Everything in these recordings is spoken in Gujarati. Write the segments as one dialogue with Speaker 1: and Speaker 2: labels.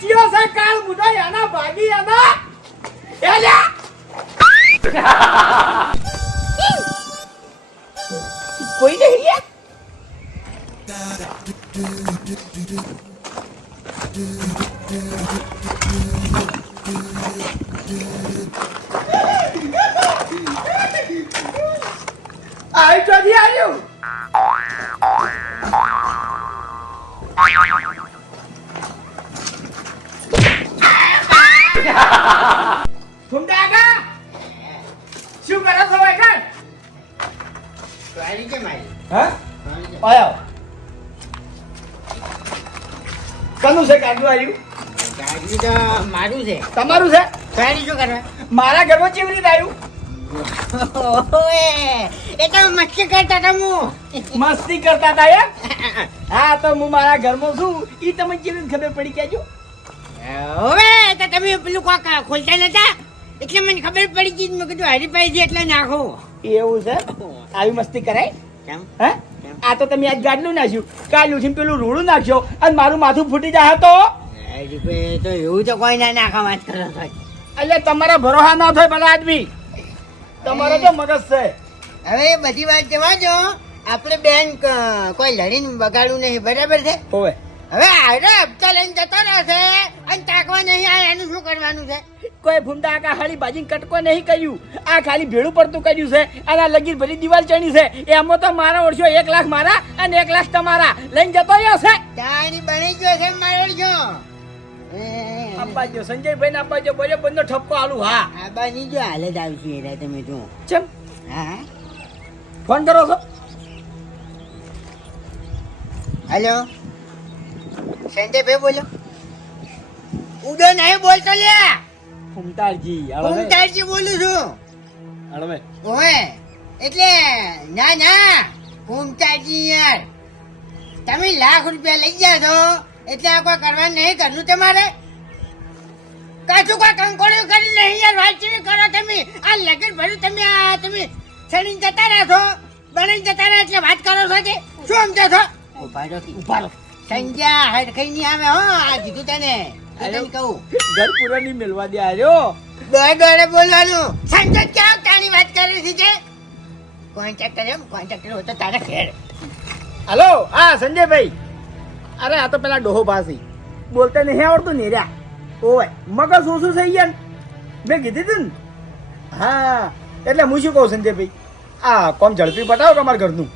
Speaker 1: ચિયો છે કાલ મુઢો એના ભાગી એના એલા. કોઈ નહીં યાર આઈ ચોથી આવ્યું. કાકા શું કરો છો ભાઈ કાન
Speaker 2: ગાડી છે
Speaker 1: હા? આયો. કનું છે કાગનું આવ્યું
Speaker 2: ગાડી તો મારું છે.
Speaker 1: તમારું છે?
Speaker 2: ગાડી શું કરવા?
Speaker 1: મારા ઘરમાં કેવી રીતે આવ્યું
Speaker 2: એ. તો મસ્તી કરતા હતા હું.
Speaker 1: મસ્તી કરતા હતા એમ? હા તો હું મારા ઘરમાં છું. એ તમને કેવી ખબર પડી કેજો
Speaker 2: હવે તમે પેલું કોક ખોલતા નતા? એટલે મને ખબર પડી ગઈ મેં કીધું હરીફાઈ છે એટલે નાખો.
Speaker 1: એવું છે? આવી મસ્તી કરાય?
Speaker 2: કેમ?
Speaker 1: હે? આ તો તમે આજ ગાડલું નાખ્યું. કાલ ઉઠીને પેલું રૂડું નાખશો અને મારું માથું ફૂટી જાય તો?
Speaker 2: તો એવું તો કોઈ ના નાખા વાત કરો
Speaker 1: એટલે તમારા ભરોસા ના થાય પેલા આદમી. તમારો તો મગજ છે.
Speaker 2: હવે બધી વાત જવા દો. આપણે બેન કોઈ લડીને બગાડવું નહીં બરાબર છે?
Speaker 1: હોવે.
Speaker 2: હવે આરે હપ્તા લઈને જતો રહેશે અને તાકવા નહીં આ એનું શું કરવાનું છે?
Speaker 1: કોઈ ભૂંડા કા હાલી બાજી કટકો નહીં કર્યું. આ ખાલી ભેળું પડતું કર્યું છે. અને આ લગીર ભરી દિવાલ ચણી છે. એમાં તો મારા ઓળશો એક લાખ મારા અને એક લાખ તમારા. લઈને જતો રહ્યો છે.
Speaker 2: તારી બની ગયો છે મારો ઓળશો.
Speaker 1: અબ્બાજો સંજયભાઈ ના અબ્બાજો બોલે બંને ઠપકો આલુ હા.
Speaker 2: આ બની ગયો હાલ જ આવશે એરા તમે જો
Speaker 1: ચમ.
Speaker 2: હા.
Speaker 1: ફોન કરો છો.
Speaker 2: હેલો. સંજયભાઈ બોલો. ઉડો નહીં બોલતો લે.
Speaker 1: ફૂમતાજી
Speaker 2: હું તારજી બોલું છું.
Speaker 1: હળવે
Speaker 2: ઓય એટલે ના ના ઘૂમતાજી યાર. તમે લાખ રૂપિયા લઈ ગયા છો એટલે આ કોઈ કરવાનું નહીં કરવું તમારે. કાચું કોઈ કંકોડ્યું કરી નહીં યાર વાત કરો તમે. આ લગન ભર્યું તમે આ તમે છડીને જતા રહ્યા છો બની જતા રહ્યા એટલે વાત કરો છો કે. શું સમજો છો? ઊભા રહો ઊભા રહો. સંજ્યા હરખઈ નહીં આવે હો આ કીધું તને. તો તને કહું.
Speaker 1: ઘર પૂરા ની મેળવા દે આર્યો
Speaker 2: ડોય ડોય બોલવાનું. સંજય ક્યાં તારી વાત કરી છે? જે કોન્ટ્રાક્ટર એમ કોન્ટ્રાક્ટર હોય તો તારે ખેડ
Speaker 1: હલો હા સંજયભાઈ અરે આ તો પેલા ડોહો ભાસી. બોલતા નહીં આવડતું ને રહ્યા ઓય મગજ ઓછું થઈ ગયા મેં કીધી હતી ને. હા એટલે હું શું કહું સંજયભાઈ આ કોમ ઝડપી બતાવો તમારા ઘરનું?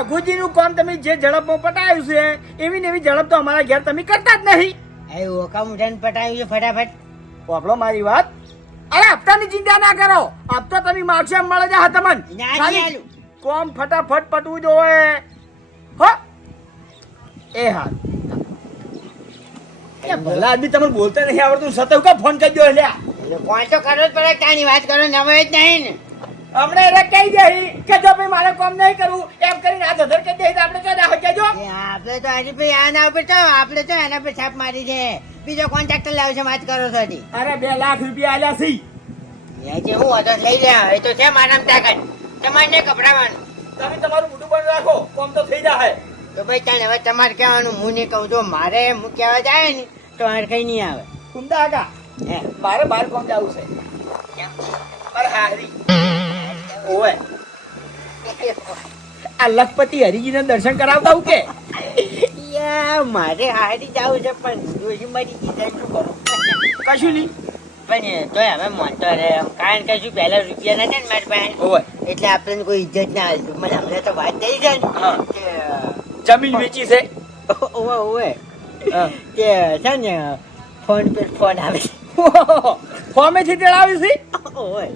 Speaker 1: અરે વાઘુજીનું કામ તમે જે ઝડપમાં પટાયું છે એવી ને એવી ઝડપ તો અમારા ઘેર તમે કરતા જ નહીં.
Speaker 2: એ કામ ઉઠાઈને પટાયું છે ફટાફટ.
Speaker 1: આપણો મારી વાત. અરે હપ્તાની ચિંતા ના કરો. હપ્તો તમે માગશો એમ મળે જા તમને. કોમ ફટાફટ પટવું જોઈએ. હો. એ હા. એ ભલા આદમી તમને બોલતા નહીં આવડતું. સતત કા ફોન કરી દો લ્યા.
Speaker 2: કોણ કરો જ પડે ક્યાંની વાત કરો નવે જ નહીં ને.
Speaker 1: હમણે એને કહી દઈ કે જો ભાઈ મારે કોમ નહીં કરવું એમ કરીને આ ધધર કહી દે આપણે તો ના
Speaker 2: કેજો આપણે તો આજે ભાઈ આના ઉપર તો આપણે તો એના પર છાપ મારી છે. બીજો કોન્ટ્રાક્ટર લાવ્યો છે વાત કરો છો
Speaker 1: અરે બે લાખ રૂપિયા આલ્યા સી.
Speaker 2: એ જે હું હતો લઈ લે એ તો છે મારામ તાકાત તમારે કપડાવાનું
Speaker 1: તમે તમારું મોટું બંધ રાખો કોમ તો થઈ જાય
Speaker 2: તો ભાઈ ચાલ હવે તમારે કહેવાનું હું નહીં કહું જો મારે હું કહેવા જાય ને તો મારે કઈ નહીં આવે.
Speaker 1: કુંદા
Speaker 2: હે.
Speaker 1: મારે બાર કોમ જવું છે? મારે હારી ઓય આ લખપતિ હરિજીને દર્શન કરાવતા હું કે?
Speaker 2: મારે હારી જવું છે પણ જોઈ મરી ગઈ શું કરું?
Speaker 1: કશું નહીં.
Speaker 2: પણ તોય હવે મોટો રે. કારણ કે શું પહેલા રૂપિયા નથી ને મારી પાસે? એટલે આપણને કોઈ ઇજ્જત ના આવી મને હમણાં તો વાત થઈ છે ને
Speaker 1: જમીન વેચી છે.
Speaker 2: ઓવે ઓવે. કે છે ને ફોન પર ફોન આવે
Speaker 1: ફોમે થી તેડાવ્યું છે?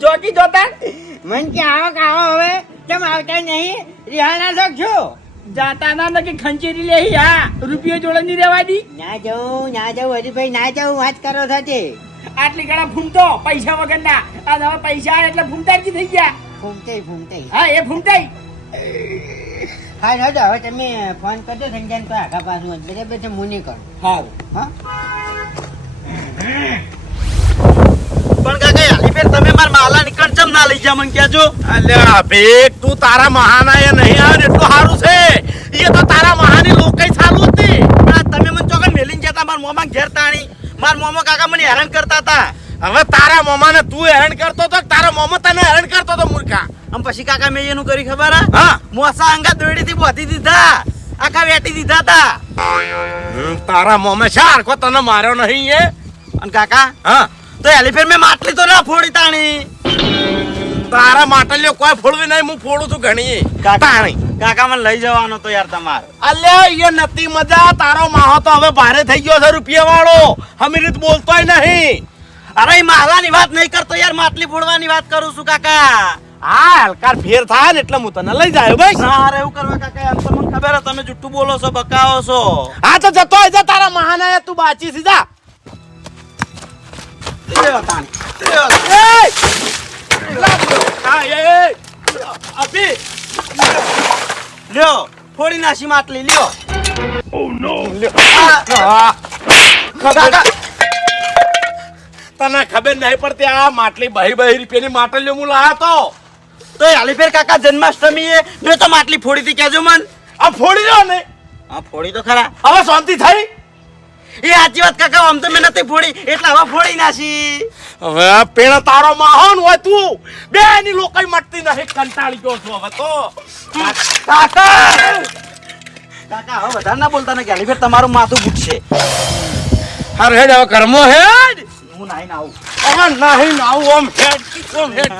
Speaker 1: ચોકી જોતા?
Speaker 2: મન કે આવો કે આવો હવે કેમ આવતા નહીં? રિહાના શોખ છો?
Speaker 1: જાતા ના નકી ખંચેરી લે હા? રૂપિયો જોડે નહીં રેવા દી?
Speaker 2: ના જવું ના જવું હરીભાઈ ના જવું વાત કરો છો
Speaker 1: આટલી ઘણા ફૂમતો પૈસા વગર ના. આ હવે પૈસા એટલે ફૂમતા ફૂમતાજી થઈ ગયા.
Speaker 2: ફૂમતે ફૂમતે
Speaker 1: હા એ ફૂમતાઈ.
Speaker 2: હા હજો હવે તમે ફોન કરજો સંજયન તો આખા પાછું બરાબર છે નહીં કરું
Speaker 1: હારું.
Speaker 2: હા
Speaker 3: પણ કાકા હાલીફેર તમે માર માલા નીકળ ચમ ના લઈ જા મને કહેજો.
Speaker 4: અલ્યા ભેગ તું તારા મહાના એ નહીં આવે એટલું સારું છે. એ તો તારા મહાની લોકઈ સારું હતી.
Speaker 3: આ તમે મને ચોકન મેલીને જતા મારા મોમાં ઘેર તાણી. મારા મોમો કાકા મને હેરાન કરતા હતા.
Speaker 4: હવે તારા મોમાને તું હેરાન કરતો તો તારા મોમો તને હેરાન કરતો તો મૂર્ખા?
Speaker 3: આમ પછી કાકા મેં એનું કરી ખબર હે?
Speaker 4: હા.
Speaker 3: મોસા અંગા દોડીથી બોધી દીધા. આખા વેટી દીધા હતા
Speaker 4: તારા મોમે સારખો તને માર્યો નહીં એ.
Speaker 3: અને કાકા
Speaker 4: હા.
Speaker 3: તો એલિફેર મેં માટલી તો ના ફોડી તાણી.
Speaker 4: તારા માટલીઓ કોઈ ફોડવી નહીં હું ફોડું છું ઘણી તાણી.
Speaker 3: કાકા મને લઈ જવાનો તો યાર તમારે.
Speaker 4: અલ્યા એ નથી મજા. તારો માહો તો હવે ભારે થઈ ગયો છે રૂપિયા વાળો હમીરીત બોલતોય નહીં.
Speaker 3: અરે મારવાની વાત નહીં કરતો યાર માટલી ફોડવાની વાત કરું છું કાકા.
Speaker 4: હા હલકાર ફેર થાય ને એટલે હું તને લઈ જાય ભાઈ
Speaker 3: ના હારે એવું કરવા કાકા એમ તો મને ખબર તમે જુઠ્ઠું બોલો છો બકાવો છો.
Speaker 4: હા તો જતો હોય જા તારા મહાના તું બાચી સીધા
Speaker 3: લ્યો તાણી. લ્યો.
Speaker 4: અભી
Speaker 3: ફોડી નાખી માટલી લ્યો.
Speaker 4: તને ખબર નહીં પડતી આ માટલી બહી બહી રૂપિયાની માટલીઓ હું લાયા તો.
Speaker 3: તો અલીફેર કાકા જન્માષ્ટમી એ મેં તો માટલી ફોડી હતી કેજો મન.
Speaker 4: આ ફોડી દો ને.
Speaker 3: આ ફોડી તો ખરા.
Speaker 4: હવે શાંતિ થઈ?
Speaker 3: એ સાચી વાત કાકા આમ તો મેં નથી ફોડી એટલે હવે ફોડી નાખી.
Speaker 4: હવે આ પેલા તારો માહોન હોય તું. બે ની લોકાઈ મટતી નથી કંટાળી ગયો છું હવે તો. કાકા!
Speaker 3: કાકા હવે વધારે ના બોલતા ને ગાલી ફેર તમારું માથું ફૂટશે
Speaker 4: હર હેડ હવે કર્મો હેડ.
Speaker 3: હું નાઈને આવું.
Speaker 4: નાહી નહીં નાવું ઓમ હેડ ઓમ હેડ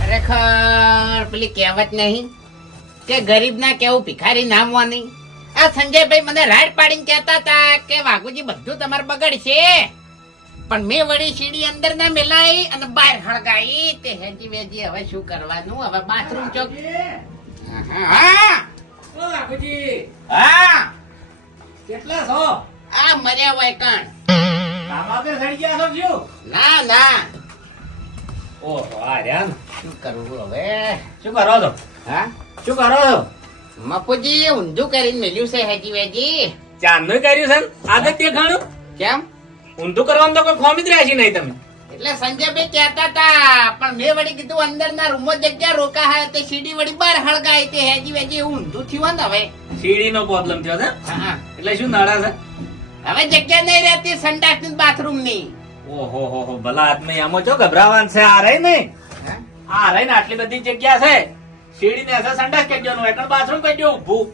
Speaker 5: ખરેખર પેલી કહેવત નહીં કે ગરીબ ના કેવું ભિખારી નામ વાની આ સંજયભાઈ મને રાડ પાડીને કહેતા હતા કે વાઘુજી બધું તમારે બગડશે. પણ મેં વળી સીડી અંદર ના મેલાઈ અને બહાર હળગાઈ તે હેજી વેજી હવે શું કરવાનું? હવે બાથરૂમ ચોક હા, હા. હા.
Speaker 6: કેટલા છો?
Speaker 5: આ મર્યા હોય કણ.
Speaker 6: કામા પે સડી ગયા છો શું?
Speaker 5: ના ના.
Speaker 6: ઓહો આ રહ્યા
Speaker 5: શું કરવું હવે?
Speaker 6: શું કરો છો?
Speaker 5: હા?
Speaker 6: શું કરો છો?
Speaker 5: મપુજી ઊંધું કરીને મેલ્યું છે હેજી વેજી.
Speaker 6: ચાંદનું કર્યું છે ને? ઘણું
Speaker 5: કેમ?
Speaker 6: ઊંધું કરવાનું તો કોઈ ખોમી જ રાશી નહીં તમે.
Speaker 5: એટલે સંજયભાઈ કહેતા હતા પણ મેં વળી કીધું અંદર ના રૂમો જગ્યા રોકા હે તે સીડી વળી બહાર હળગાય તે હેજી વેજી ઊંધું થયું ને હવે.
Speaker 6: સીડીનો પ્રોબ્લેમ થયો છે. એટલે શું નડા છે?
Speaker 5: હવે જગ્યા નહીં રહેતી સંડાસની બાથરૂમની
Speaker 6: ઓહો હો હો ભલા આદમી આમાં જો ગભરાવાન છે? આ રહી નહીં? આ રહી ને આટલી બધી જગ્યા છે? સીડી ને હશે સંડાસ કરી દેવાનું એટલે બાથરૂમ કરી દેવું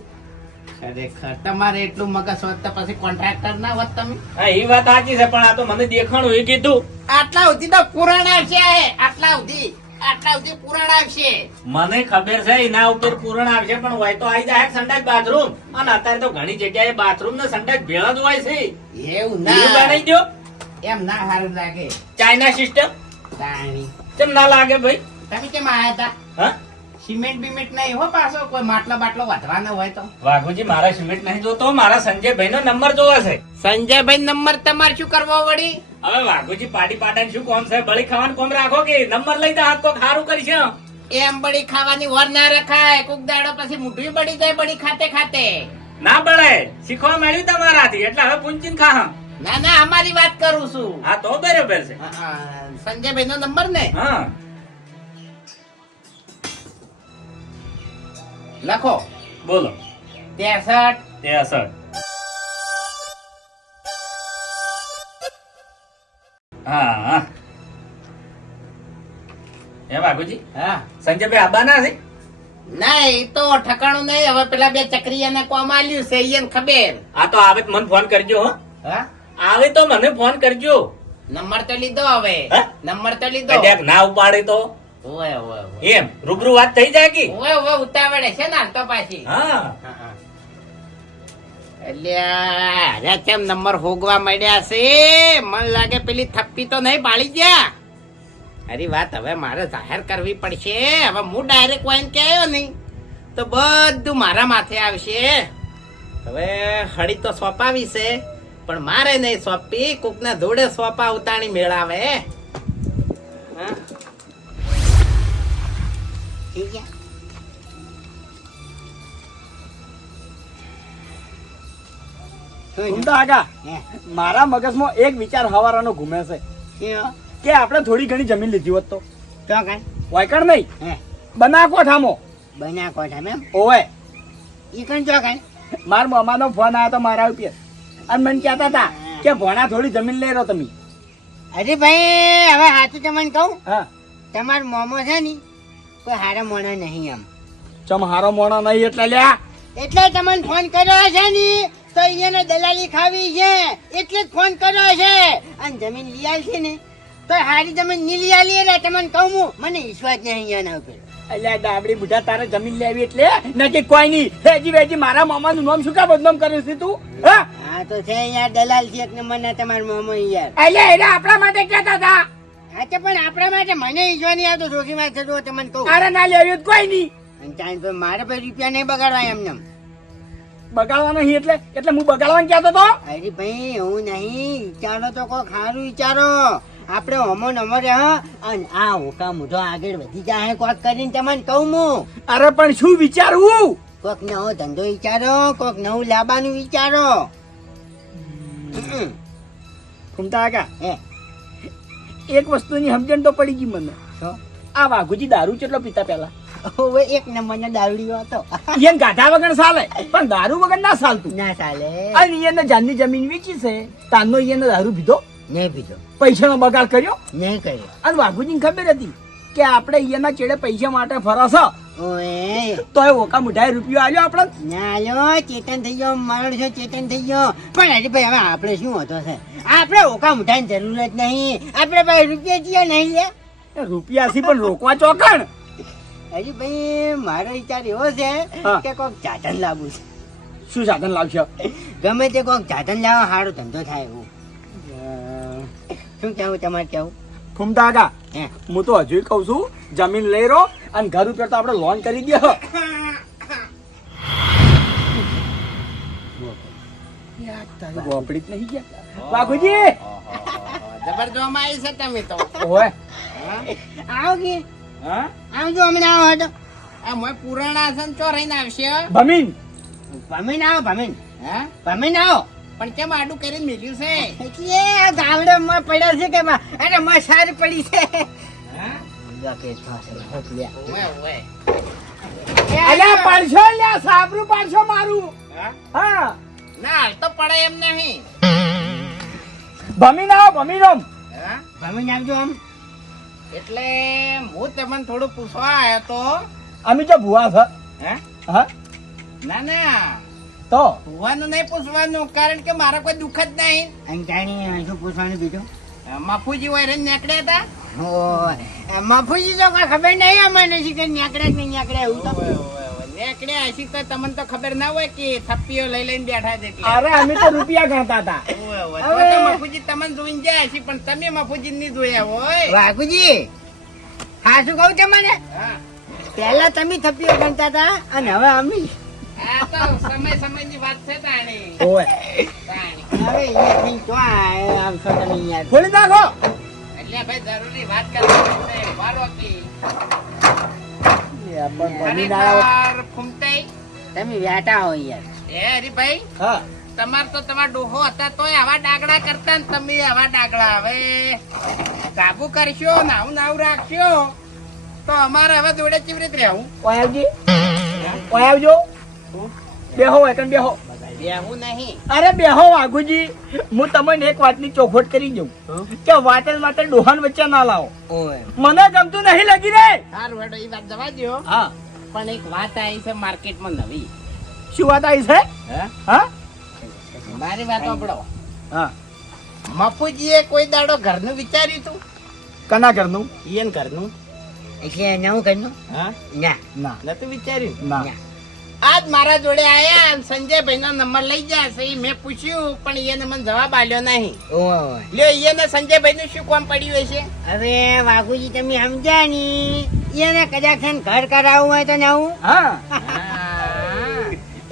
Speaker 5: ખરેખર તમારે એટલું મગજ હોત પછી કોન્ટ્રાક્ટર ના હોત તમે?
Speaker 6: હા એ વાત સાચી છે પણ આ તો મને દેખાણું એ કીધું.
Speaker 5: આટલા સુધી તો પુરાણ આવશે આટલા સુધી આટલા સુધી પુરાણ આવશે.
Speaker 6: મને ખબર છે એના ઉપર પૂરણ આવશે પણ હોય તો આવી જાય સંડાસ બાથરૂમ. અને અત્યારે તો ઘણી જગ્યાએ બાથરૂમ ને સંડાસ ભેળા જ હોય છે.
Speaker 5: એવું
Speaker 6: એવું
Speaker 5: ના
Speaker 6: બનાવી દો
Speaker 5: એમ ના સારું લાગે.
Speaker 6: ચાઇના સિસ્ટમ
Speaker 5: તાણી.
Speaker 6: કેમ ના લાગે ભાઈ?
Speaker 5: તમે કેમ આયા હતા?
Speaker 6: હા?
Speaker 5: સિમેન્ટ બિમેન્ટ નહીં હો પાછો કોઈ માટલો બાટલો વધવાનો હોય તો.
Speaker 6: વાઘુજી મારા સિમેન્ટ નહીં જોતો મારા સંજયભાઈ નો નંબર જોવો છે.
Speaker 5: સંજયભાઈ નંબર તમારે શું કરવો વળી?
Speaker 6: હવે વાઘુજી પાડી પાડા શું કોમ છે? બળી ખાવાનું કોમ રાખો કે નંબર લઈ દે હાથ કોક સારું કરીશ
Speaker 5: એમ બળી ખાવાની વર ના રખાય કોક દાડો પછી મોઢું બળી જાય બળી ખાતે ખાતે.
Speaker 6: ના બળે શીખવા મળ્યું તમારાથી એટલે હવે પૂંચીને ખા
Speaker 5: ના ના અમારી વાત કરું છું.
Speaker 6: હા તો બરોબર છે.
Speaker 5: સંજયભાઈ નો નંબર ને?
Speaker 6: હા.
Speaker 5: લખો.
Speaker 6: બોલો.
Speaker 5: ત્રેસઠ.
Speaker 6: ત્રેસઠ. હા હા. વાઘુજી
Speaker 5: હા.
Speaker 6: સંજયભાઈ આબાના છે?
Speaker 5: ના એ તો ઠકાણું નહીં. હવે પેલા બે ચક્રિયાને કોમ આલ્યું છે એને ખબર.
Speaker 6: આ તો આવે મને ફોન કરજો હો.
Speaker 5: હા?
Speaker 6: આવે તો મને ફોન કરજો.
Speaker 5: નંબર તો લીધો હવે. નંબર તો લીધો.
Speaker 6: ના ઉપાડે તો. એમ? રૂબરૂ વાત થઈ જાય કે?
Speaker 5: ઓય ઓય ઉતાવળે છે ને તો પાછી.
Speaker 6: હા.
Speaker 5: અલ્યા અરે કેમ નંબર હોગવા માંડ્યા છે? મન લાગે પેલી થપ્પી તો નહીં પાડી ગયા. અરે વાત હવે મારે જાહેર કરવી પડશે. હવે હું ડાયરેક્ટ વાઈન કે આવ્યો નહીં? તો બધું મારા માથે આવશે. હવે હળી તો સોંપાવી છે પણ મારે નહીં સોંપી કોકના જોડે સોંપા ઉતાણી મેળાવે. હા? થઈ ગયા.
Speaker 1: મારા મગજમાં એક વિચાર હવારાનો ઘૂમે છે. કે આપણે થોડી ઘણી જમીન લીધી હોત તો? વાયકણ નહીં.
Speaker 5: બના
Speaker 1: કોઠામો બના
Speaker 5: બન્યા કોઠા મેમ
Speaker 1: ઓવે.
Speaker 5: ઈ કણ જો કાંઈ?
Speaker 1: મારા મામાનો ફોન આવ્યો તો મારા ઉપર. અને મને કહેતા હતા કે ભણા થોડી જમીન લઈ રહ્યો તમે.
Speaker 2: અરે ભાઈ હવે સાચું તમને કહું?
Speaker 1: હા.
Speaker 2: તમારો મોમો છે ને કોઈ હારા મોણા નહીં એમ.
Speaker 1: ચમ હારો મોણો નહીં એટલે લ્યા?
Speaker 2: એટલે તમને ફોન કર્યો છે ને તો અહીંયા દલાલી ખાવી છે એટલે જ ફોન કર્યો છે અને જમીન લઈ છે ને. તો હારી જમીન નહીં લઈ આલી એટલે તમને કહું હું મને વિશ્વાસ નહીં અહીંયાના ઉપર.
Speaker 1: અલ્યા ડાબડી બુઢા તારે જમીન લેવી એટલે? નક્કી કોઈ નહીં. હેજી વેજી મારા મામાનું નામ શું કા બદનામ કર્યું છે તું? હા?
Speaker 2: તો છે યાર દલાલ છે એક નંબરના તમારા મામા યાર
Speaker 1: અલ્યા એને આપણા માટે કહેતા હતા.
Speaker 2: હા તો પણ આપણા માટે મને વિશ્વાસ નહીં આવતો જોખીમાં થતો તમને કહું.
Speaker 1: તારે ના લેવી કોઈ નહીં.
Speaker 2: અને ચાંદ પર મારે પછી રૂપિયા નહીં બગાડવા એમને
Speaker 1: બગાડવા નહીં એટલે? એટલે હું બગાડવાનું કહેતો તો?
Speaker 2: અરે ભાઈ હું નહીં. વિચારો તો કોઈ ખારું વિચારો. આપણે હોમો નમો રહે અને આ હોકા મુઢો આગળ વધી જાય કોક કરીને તમને કહું હું.
Speaker 1: અરે પણ શું વિચારવું?
Speaker 2: કોક નવો ધંધો વિચારો કોક નવું લાવવાનું વિચારો.
Speaker 1: ઘૂમતા આગા
Speaker 2: હે.
Speaker 1: એક વસ્તુની સમજણ તો પડી ગઈ મને. આ વાઘુજી દારૂ કેટલો પીતા પેલા
Speaker 2: એક એક નંબરનો દારૂડિયો હતો.
Speaker 1: એમ ગાધા વગર ચાલે પણ દારૂ વગર ના ચાલતું
Speaker 2: ના ચાલે
Speaker 1: અને એને જાનની જમીન વેચી છે. તાનો એને દારૂ પીધો?
Speaker 2: નહીં પીધો.
Speaker 1: પૈસાનો બગાડ કર્યો?
Speaker 2: નહીં કર્યો.
Speaker 1: અને વાઘુજીને ખબર હતી કે આપણે એના ચેડે પૈસા માટે ફરસ.
Speaker 2: ઓએ
Speaker 1: તો એ ઓકા મુઢાઈ રૂપિયો આલ્યો આપણે?
Speaker 2: ના ચેતન થઈ ગયો મરણ છો ચેતન થઈ ગયો. પણ હજી ભાઈ હવે આપણે શું હતો છે? આપણે ઓકા મુઠાની જરૂર જ નહીં. આપણે ભાઈ રૂપિયા છીએ નહીં લે.
Speaker 1: રૂપિયા પણ રોકવા ચોકણ?
Speaker 2: હજી ભાઈ મારો વિચાર એવો છે કે કોક ચાટન લાવવું છે.
Speaker 1: શું સાધન લાવશો?
Speaker 2: ગમે તે કોક ચાટન લાવો સારો ધંધો થાય એવું. શું કેવું તમારે કેવું
Speaker 1: ફૂમતા
Speaker 2: હું.
Speaker 1: તો હજુ કહું છું જમીન લઈ રહો અને ઘર ઉપર તો આપણે લોન કરી દે. ગોપડી જ નહીં ગયા? વાઘુજી
Speaker 2: જબરજોમાં આવી છે તમે તો.
Speaker 1: ઓય.
Speaker 2: આવો કે?
Speaker 1: હા?
Speaker 2: આવજો હમણાં આવો હટો
Speaker 5: આ મોય પુરાણા છે ને ચો રહીને આવશે
Speaker 1: ભમીન.
Speaker 2: ભમીન આવો ભમીન.
Speaker 5: હા?
Speaker 2: ભમીન આવો.
Speaker 5: પણ કેમ આડું કરીને મેલ્યું છે?
Speaker 2: એટલે આ ગામડે માં પડ્યા છે કે અરે માં સારી પડી છે.
Speaker 1: અલ્યા પાડશો લ્યા સાબરું પડશો મારું.
Speaker 5: હા? ના તો પડે એમ નહીં.
Speaker 1: ભમીન આવો ભમી
Speaker 5: હા?
Speaker 2: ભમીન આવજો આમ.
Speaker 5: એટલે હું તમને થોડું પૂછવા આવ્યો તો.
Speaker 1: અમે જો ભુવા છે.
Speaker 5: હે?
Speaker 1: હા?
Speaker 5: ના ના.
Speaker 1: તો?
Speaker 5: ભુવાનું નહીં પૂછવાનું કારણ કે મારા કોઈ દુઃખ જ નહીં.
Speaker 2: અને જાણી શું પૂછવાનું બીજું?
Speaker 5: માફુજી હોય રહીને નીકળ્યા હતા.
Speaker 2: મફુજી તો ખબર નહીં અમને કે નેકડે કે નહીં એવું તો.
Speaker 5: ઓવે, ઓવે, ઓવે. નીકળ્યા હશે તો તમને તો ખબર ના હોય કે થપ્પીઓ લઈ લઈને બેઠા છે
Speaker 1: અરે અમે તો રૂપિયા ગણતા હતા.
Speaker 5: ઓવે, ઓવે. તો તો મફુજી તમને જોઈને જાય છે પણ તમે મફુજી નહીં જોયા હોય.
Speaker 2: વાઘુજી હા શું કહું તમને
Speaker 5: હા.
Speaker 2: પહેલા તમે થપ્પીઓ ગણતા હતા અને હવે અમે.
Speaker 5: આ તો સમયની વાત છે તાણી.
Speaker 1: ઓય.
Speaker 5: તાણી.
Speaker 2: હવે અહીંયા તો આ- આવશો તમે યાર
Speaker 1: ખોલી નાખો.
Speaker 5: એટલે ભાઈ જરૂરી વાત કરવાની છે વારો કી.
Speaker 1: લે, પણ ભમીન આવો.
Speaker 5: ખરેખર ફૂમતાઈ.
Speaker 2: તમે વ્યાટા હો યાર.
Speaker 5: એ હરીભાઈ?
Speaker 1: હા.
Speaker 5: તમાર તો તમારા ડોહો હતા તોય આવા ડાગડા કરતા ને તમે આવા ડાગડા. હવે કાબુ કરશો નાવું નાવું રાખશો તો અમારે હવે જોડે ચીવી રીતે રહેવું?
Speaker 1: ઓય આવજો. બેહો એકન બેહો.
Speaker 5: રહેવું નહીં.
Speaker 1: અરે બેહો વાઘુજી હું તમને એક વાતની ચોખવટ કરી દઉં. કે વાટલ માટે ડોહાન વચ્ચે ના લાવો. મને ગમતું નહીં લગી રે.
Speaker 5: સારું હેડો એ વાત જવા દો
Speaker 1: હા.
Speaker 5: પણ એક વાત આવી છે માર્કેટમાં નવી.
Speaker 1: શું વાત આવી છે?
Speaker 5: હે?
Speaker 1: હા?
Speaker 5: મારી વાત સાંભળો
Speaker 1: હા.
Speaker 5: મફુજીએ કોઈ દાડો ઘરનું વિચાર્યું તું?
Speaker 1: કના ઘરનું?
Speaker 5: ઈયન ઘરનું?
Speaker 2: એટલે નવું કરનું
Speaker 5: હા?
Speaker 2: ના
Speaker 1: ના.
Speaker 5: નતું વિચાર્યું?
Speaker 1: ના.
Speaker 5: આજ મારા જોડે આયા સંજયભાઈ નો નંબર લઈ ગયા છે. મેં પૂછ્યું પણ એને મને જવાબ આલ્યો નહીં. લ્યો એને સંજયભાઈ નું શું કામ પડ્યું હશે?
Speaker 2: હવે વાઘુજી તમે સમજ્યા ની એને કદાચ ઘર કરાવવું હોય તો નવું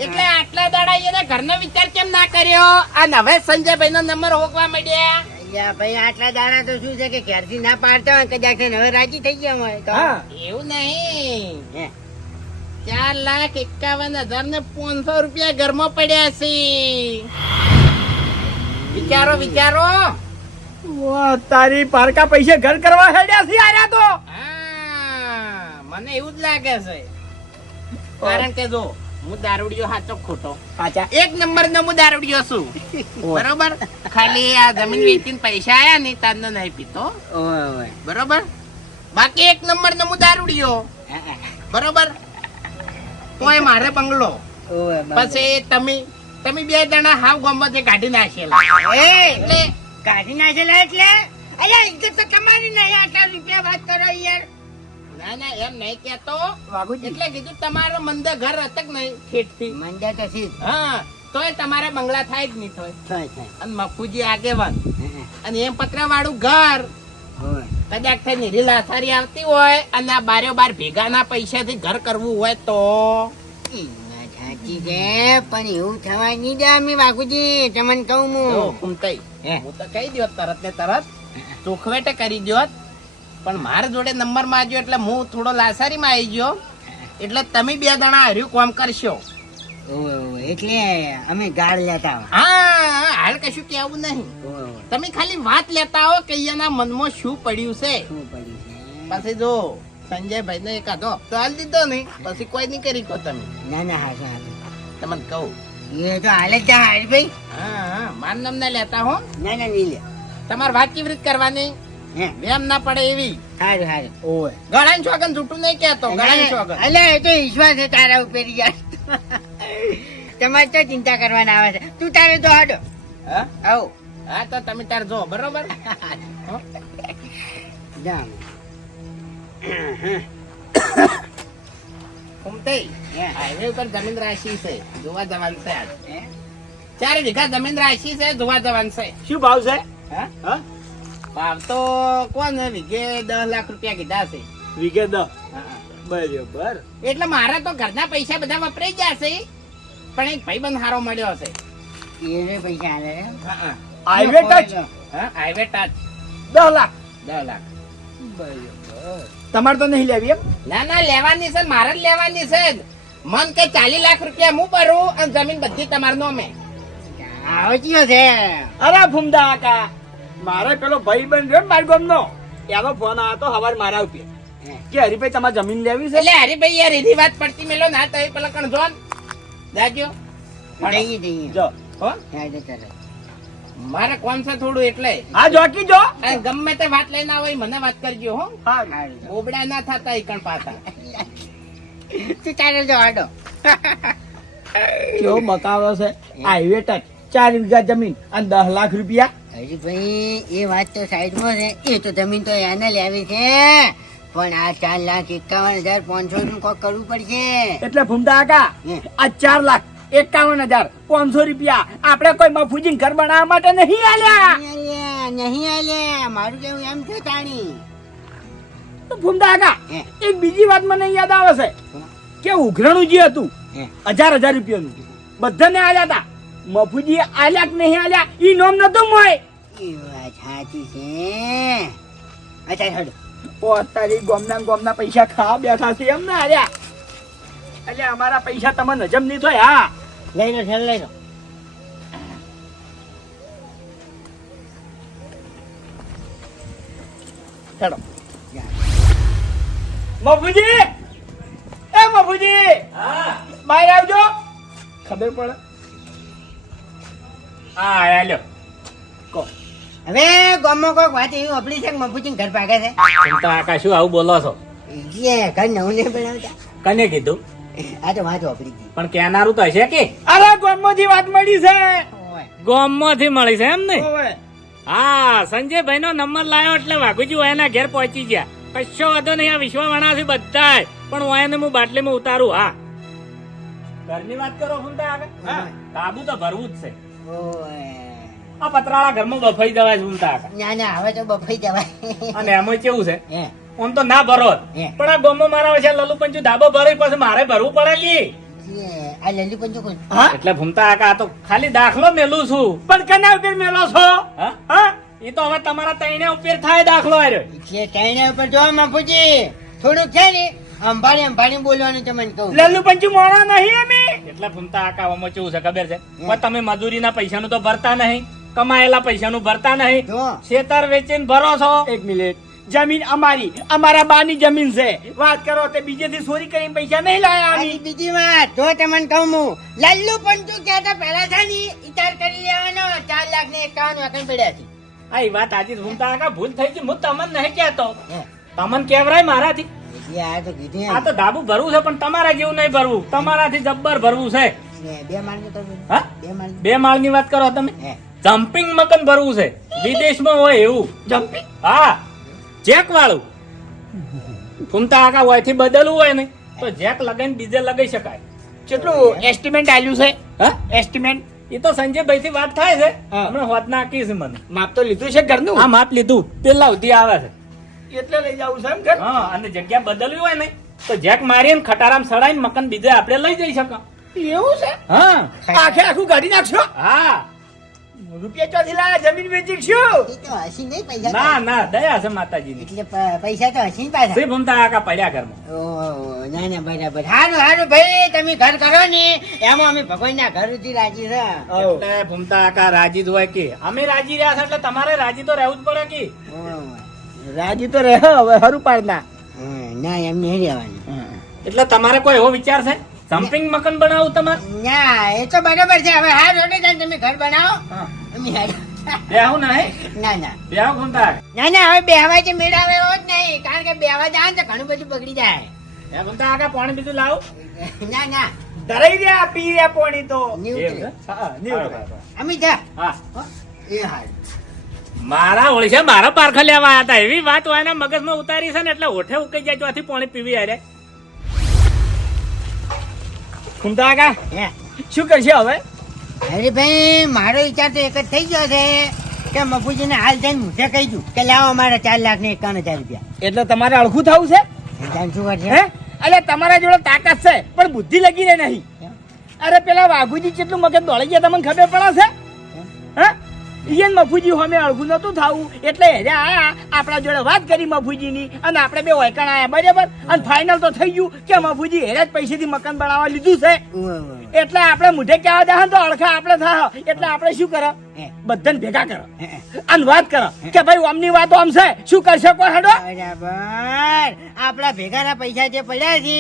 Speaker 5: એટલે આટલા દાડા એને ઘરનો વિચાર કેમ ના કર્યો? અને હવે સંજયભાઈ નો નંબર હોકવા
Speaker 2: મળ્યા ભાઈ આટલા દાડા તો શું છે કે ઘેરથી ના પાડતા હોય કદાચ હવે રાજી થઈ ગયા હોય તો.
Speaker 5: એવું નહીં. ચાર લાખ એકાવન હજાર ને પાંચસો રૂપિયા ઘરમાં પડ્યા છે. વિચારો વિચારો.
Speaker 1: વાહ, તારી પારકા પૈસે ઘર કરવા હેડ્યા છે આર્યા તો.
Speaker 5: મને એવું જ લાગે છે. કારણ કે જો હું દારૂડિયો સાચો ખોટો?
Speaker 1: પાછા
Speaker 5: એક નંબર નો હું દારૂડિયો છું. બરોબર? ખાલી આ જમીન વેચીને પૈસા આયા ને તારનો નહીં પીતો બરોબર? બાકી એક નંબર નો હું દારૂડિયો. બરોબર? તોય મારે બંગલો. પછી તમે તમે બે જણા હાવ ગોમમાંથી કાઢી નાખેલા. એટલે
Speaker 2: કાઢી નાખેલા એટલે? અરે ઇજ્જત તો તમારી નહીં આટલા રૂપિયા વાત કરો યાર.
Speaker 5: ના ના એમ નહીં કેતો
Speaker 1: વાઘુજી.
Speaker 5: એટલે કીધું તમારો મંદિર ઘર અટક નહીં ખેડથી
Speaker 2: મંડ્યા તો
Speaker 5: હા તોય તમારે બંગલા થાય જ નહીં
Speaker 2: થાય
Speaker 5: અને મફુજી આગેવાન. અને એમ પતરા વાળું ઘર.
Speaker 2: ઓય.
Speaker 5: કદાચ થઈ નીરી લાસારી આવતી હોય અને આ બારે બાર ભેગાના પૈસાથી ઘર કરવું હોય તો?
Speaker 2: સાચી છે પણ એવું થવા નહીં દે અમે વાઘુજી તમને કહું હું.
Speaker 5: ફૂમતાઈ,
Speaker 2: હે.
Speaker 5: તો કહી દો તરત ને તરત. ચોખવેટે કરી દો પણ મારા જોડે નંબરમાં આવ્યો એટલે હું થોડો લાસારીમાં આવી ગયો. એટલે તમે બે જણા હર્યું કામ કરશો.
Speaker 2: એટલે અમે ગાળ લેતા.
Speaker 5: હા હાલ કશું કેવું નહીં. તમે ખાલી વાત લેતા હો કે અહીંયાના મનમાં શું પડ્યું છે.
Speaker 2: શું પડ્યું છે?
Speaker 5: પછી જો સંજયભાઈ ને એકાદો તો હાલ દીધો નહીં પછી કોઈ નહીં કરી કહો તમે.
Speaker 2: ના ના હા હા
Speaker 5: તમને કહું.
Speaker 2: એ તો હાલે જ હરીભાઈ
Speaker 5: હા હા મારું નામ ના લેતા હો.
Speaker 2: ના ના નહીં લે.
Speaker 5: તમારે વાત કેવી રીત કરવાની? વેમ ના પડે એવી.
Speaker 2: હારું હારું.
Speaker 1: ઓય
Speaker 5: ગળાન છોકન જૂઠું નહીં કહેતો ગળાન છોકન
Speaker 2: અલ્યા એ તો વિશ્વાસ છે તારા ઉપર યાર. તમારે તો ચિંતા કરવાના આવે છે. તું તારે તો હાડો
Speaker 5: હા?
Speaker 2: આવ.
Speaker 5: હા તો તમે તાર જો બરોબર?
Speaker 2: જા
Speaker 5: ઘૂમતે
Speaker 2: હે.
Speaker 5: હાઈવે ઉપર જમીન રાશિ છે જોવા જવાનું છે આજ.
Speaker 2: હે?
Speaker 5: ચાર વીઘા જમીન રાશિ છે જોવા જવાનું છે.
Speaker 1: શું ભાવ છે?
Speaker 5: હા?
Speaker 1: હા?
Speaker 5: ભાવ તો કોને વીઘે દસ લાખ રૂપિયા કીધા છે.
Speaker 1: વીઘે દસ. બરોબર.
Speaker 5: એટલે મારા તો ઘરના પૈસા બધા વપરાઈ ગયા છે. પણ એક ભાઈબંધ હારો મળ્યો હશે.
Speaker 2: એને પૈસા આલે.
Speaker 5: હા.
Speaker 1: હાઈવે ટચ
Speaker 5: હા હાઈવે ટચ
Speaker 1: દસ લાખ.
Speaker 5: દસ લાખ.
Speaker 1: તમારે તો નહીં લેવી એમ?
Speaker 5: ના ના લેવાની છે મારે જ લેવાની છે મન કે ચાલીસ લાખ રૂપિયા હું ભરું અને જમીન બધી તમાર નોમે
Speaker 2: આવો ચિયો છે?
Speaker 1: અરે ફૂમદા કાકા મારે પેલો ભાઈ બન રહ્યો ને ગામ નો એનો ફોન આવ્યો તો હવાર મારા ઉપર. કે હરીભાઈ તમારે જમીન લેવી છે?
Speaker 5: એટલે હરીભાઈ યાર એની વાત પડતી મેલો ના તો એ પેલા કણ જોન. જાજો
Speaker 2: જઈએ જઈએ.
Speaker 1: જો.
Speaker 5: હો?
Speaker 2: હેડો ચાલો.
Speaker 5: મારે કોણ છે થોડું એટલે.
Speaker 1: હા જોકી જો.
Speaker 5: ગમે તે વાત લઈને આવો મને વાત કરજો હો.
Speaker 1: હા.
Speaker 5: બોબડા ના થતા એ કણ
Speaker 2: તું તારે તો હાડો
Speaker 1: કેવો મકાવો છે? હાઈવે ટચ ચાર વીઘા જમીન અને દસ લાખ રૂપિયા.
Speaker 2: હજી ભાઈ એ વાત તો સાઈડમાં છે. એ તો જમીન તો એને લેવી છે. પણ આ ચાર લાખ એકાવન હજાર પાંચસો નું કોક કરવું પડશે.
Speaker 1: એટલે ફૂમતા કાકા આ ચાર લાખ એકાવન હજાર પાંચસો રૂપિયા આપણે કોઈ મફુજી ઘર બનાવવા માટે નહીં આલ્યા?
Speaker 2: નહીં આલ્યા, મારું કેવું એમ છે તાણી?
Speaker 1: તો ફૂમતા કાકા એક બીજી વાત મને યાદ આવે છે. કે ઉઘરાણું જે હતું. હજાર હજાર રૂપિયાનું બધાને આલ્યા હતા મફુજી આલ્યા કે નહીં આલ્યા ઈ નોમ નતું મોય
Speaker 2: એ વાત સાચી છે. અચ્છા હેડો
Speaker 1: ઓ ગોમના ગોમના પૈસા ખાવા બેઠા છે એમ ને આલ્યા એટલે અમારા પૈસા તમને હજમ નહીં થાય હા.
Speaker 2: લઈ લો ઠેલ લઈ લો.
Speaker 1: હેડો મફુજી! એ મફુજી! બહાર આવજો. ખબર પડે.
Speaker 3: હા હેલો
Speaker 1: કહો
Speaker 2: હવે ગામમાં કોઈક વાત એવી આપણી છે કે મફુજી ઘર ભાગે છે?
Speaker 3: ચિંતા આકા શું આવું બોલો છો?
Speaker 2: જે ઘર નવું નહીં બનાવતા.
Speaker 3: કને કીધું?
Speaker 2: આ તો વાત વાપરી ગઈ.
Speaker 3: પણ કેનારું તો હશે કે?
Speaker 1: અરે ગોમમાંથી વાત મળી છે.
Speaker 3: ગોમમાંથી મળી છે એમ ને? હા સંજયભાઈ નો નંબર લાવ્યો એટલે વાઘુજી એના ઘેર પહોંચી ગયા. કશો વાંધો નહીં આ વિશ્વવાણા છે બધા પણ ઓયાને હું બાટલીમાં ઉતારું હા. ઘરની વાત કરો ફૂંટા આગળ.
Speaker 1: હા.
Speaker 3: બાબુ તો ભરવું જ છે.
Speaker 2: ઓય.
Speaker 3: આ પતરાળા ઘરમાં બફાઈ જવાય છે
Speaker 2: ના ના હવે તો બફાઈ જવાય.
Speaker 3: અને એમાં કેવું છે? આમ તો ના ભરો. પણ આ ગોમમાં મારા છે લલુ પંચુ ધાબો ભરે પછી મારે ભરવું પડે કે?
Speaker 2: આ લલુ પંચુ કોણ?
Speaker 3: એટલે ભૂમતા આકા તો ખાલી દાખલો મેલું છું.
Speaker 1: પણ કના ઉપર મેલો છો?
Speaker 3: હા? એ તો હવે તમારા તૈણે ઉપર થાય દાખલો આર્યો.
Speaker 2: એટલે તૈણે ઉપર જો મફુજી થોડુંક છે ને અંભાણી અંભાણી બોલવાનું તમને કહું.
Speaker 1: લલ્લુ પંચુ મોણા નહીં અમે?
Speaker 3: એટલે ભૂમતા આકા ઓમાં કેવું છે ખબર છે? પણ તમે મજૂરીના પૈસાનું તો ભરતા નહીં. કમાયેલા પૈસાનું ભરતા નહીં. ખેતર વેચીને ભરો છો.
Speaker 1: એક મિનિટ. જમીન અમારી. અમારા બાની જમીન છે. વાત કરો તે બીજેથી ચોરી કરીને પૈસા નહીં લાયા અમે.
Speaker 2: બીજી વાત. જો તમને કહું હું. લલ્લુ પણ તું કહેતા પહેલા છે ને વિચાર કરી લેવાનો. ચાર લાખ ને એકાવન વખત પડ્યા છે.
Speaker 6: આ ઈ વાત આજે ફૂમતા કા ભૂલ થઈ ગઈ? હું તમને નહીં કહેતો.
Speaker 2: હે.
Speaker 6: તમને કેવરાય મારાથી?
Speaker 2: આ તો કીધું
Speaker 6: આ તો ધાબુ ભરવું છે પણ તમારા જેવું નહીં ભરવું. તમારાથી જબ્બર ભરવું છે.
Speaker 2: બે બે ની તો
Speaker 6: હા?
Speaker 2: બે માળ
Speaker 6: બે માળની વાત કરો તમે.
Speaker 2: હે.
Speaker 6: જમ્પિંગ મકાન ભરવું છે. વિદેશમાં હોય એવું.
Speaker 1: જમ્પિંગ
Speaker 6: હા. જેક વાળું. ફૂમતા કાકા હોયથી બદલવું હોય ને તો જેક લગાઈને બીજે લગાઈ શકાય.
Speaker 1: કેટલું એસ્ટિમેટ આલ્યું છે?
Speaker 6: હા?
Speaker 1: એસ્ટિમેટ
Speaker 6: એ તો સંજયભાઈ થી વાત થાય છે. હમણાં હોત નાખી છે મને.
Speaker 1: માપ તો લીધું છે ઘરનું?
Speaker 6: હા માપ લીધું. પેલા સુધી આવે છે.
Speaker 1: એટલે લઈ જવું છે એમ ઘર?
Speaker 6: હા અને જગ્યા બદલવી હોય ને તો જેક મારીને ખટારામ સડાઈને મકાન બીજે આપણે લઈ જઈ શકો
Speaker 1: એવું છે?
Speaker 6: હા.
Speaker 1: આખે આખું કાઢી નાખશો?
Speaker 6: હા.
Speaker 1: રૂપિયા ચોથી લાયા જમીન વેચી શું?
Speaker 2: એ તો હસી નહીં પૈસા
Speaker 6: ના ના દયા છે માતાજીની.
Speaker 2: એટલે પૈસા તો હસી પાછા.
Speaker 6: સે ભમતા આકા પડ્યા ઘરમાં?
Speaker 2: ઓહો, ના ના બરાબર. હારું હારું ભાઈ તમે ઘર કરો ને. એમાં અમે ભગવાનના ઘર સુધી રાજી છે.
Speaker 6: એટલે ભમતા આકા રાજી જ હોય કે? અમે રાજી રહ્યા છે એટલે તમારે રાજી તો રહેવું જ પડે કે?
Speaker 1: રાજી તો રહે હવે હરું પાડના.
Speaker 2: ના એમ નહીં રહેવાનું.
Speaker 6: એટલે તમારે કોઈ એવો વિચાર છે? જમ્પિંગ મકાન બનાવું તમારે?
Speaker 2: ના એ તો બરાબર છે. હવે હા રોડે જાય તમે ઘર બનાવો.
Speaker 6: બેહુ
Speaker 2: અમે
Speaker 6: ના
Speaker 2: ના ના.
Speaker 6: બેહું
Speaker 2: ના ના હવે બેહવા જે મેળાવે એવો જ નહીં. કારણ કે બેહવા જાય ને તો ઘણું બધું બગડી જાય.
Speaker 6: એ ભમતા કાકા પાણી બીજું લાવું.
Speaker 2: ના ના.
Speaker 1: ધરાઈ રહ્યા પી રહ્યા પાણી તો? હા,
Speaker 2: જા.
Speaker 6: હા.
Speaker 2: એ
Speaker 6: મારા ઓળશે મારા પારખા લેવા આવ્યા હતા. એવી વાત હોય મગજમાં ઉતારી છે ને એટલે ઓઠે ઉકાઈ જાય ત્યાંથી પાણી પીવી અરે
Speaker 1: ઘૂમતા કા
Speaker 2: હે.
Speaker 1: શું કરશે હવે?
Speaker 2: અરે ભાઈ મારો વિચાર તો એક જ થઈ ગયો છે કે મફુજીને હાલ જઈને મુઠે કહી દઉં કે લાવો અમારે ચાર લાખ ને એકાવન હજાર રૂપિયા.
Speaker 1: એટલે તમારે અળખું થવું છે?
Speaker 2: શું કરશે?
Speaker 1: હે? અરે તમારા જોડે તાકાત છે પણ બુદ્ધિ લગી રહે નહીં. અરે પેલા વાઘુજી કેટલું મગજ દોડી ગયા તમને ખબર પડે છે? હે? ઈયન મફુજી હોમે અળગું નતું થાવું. એટલે હેરે આયા આપણા જોડે વાત કરી મફુજીની. અને આપણે બે વૈકણ આયા બરાબર? અને ફાઇનલ તો થઈ ગયું કે મફુજી હેરે જ પૈસેથી મકાન બનાવવા લીધું છે. એટલે આપણે મુઢે કહેવા દે તો અળખા આપણે થાય એટલે આપણે શું કરો? બધાને ભેગા કરો. અને વાત કરો કે ભાઈ આમની વાતો આમ છે. શું કરશે કોઈ હેડો?
Speaker 2: બરાબર. આપણા ભેગાના પૈસા જે પડ્યા છે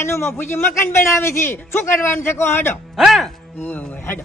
Speaker 2: એનું મફુજી મકાન બનાવે છે. શું કરવાનું છે કો હડો.
Speaker 1: હા.
Speaker 2: હડો.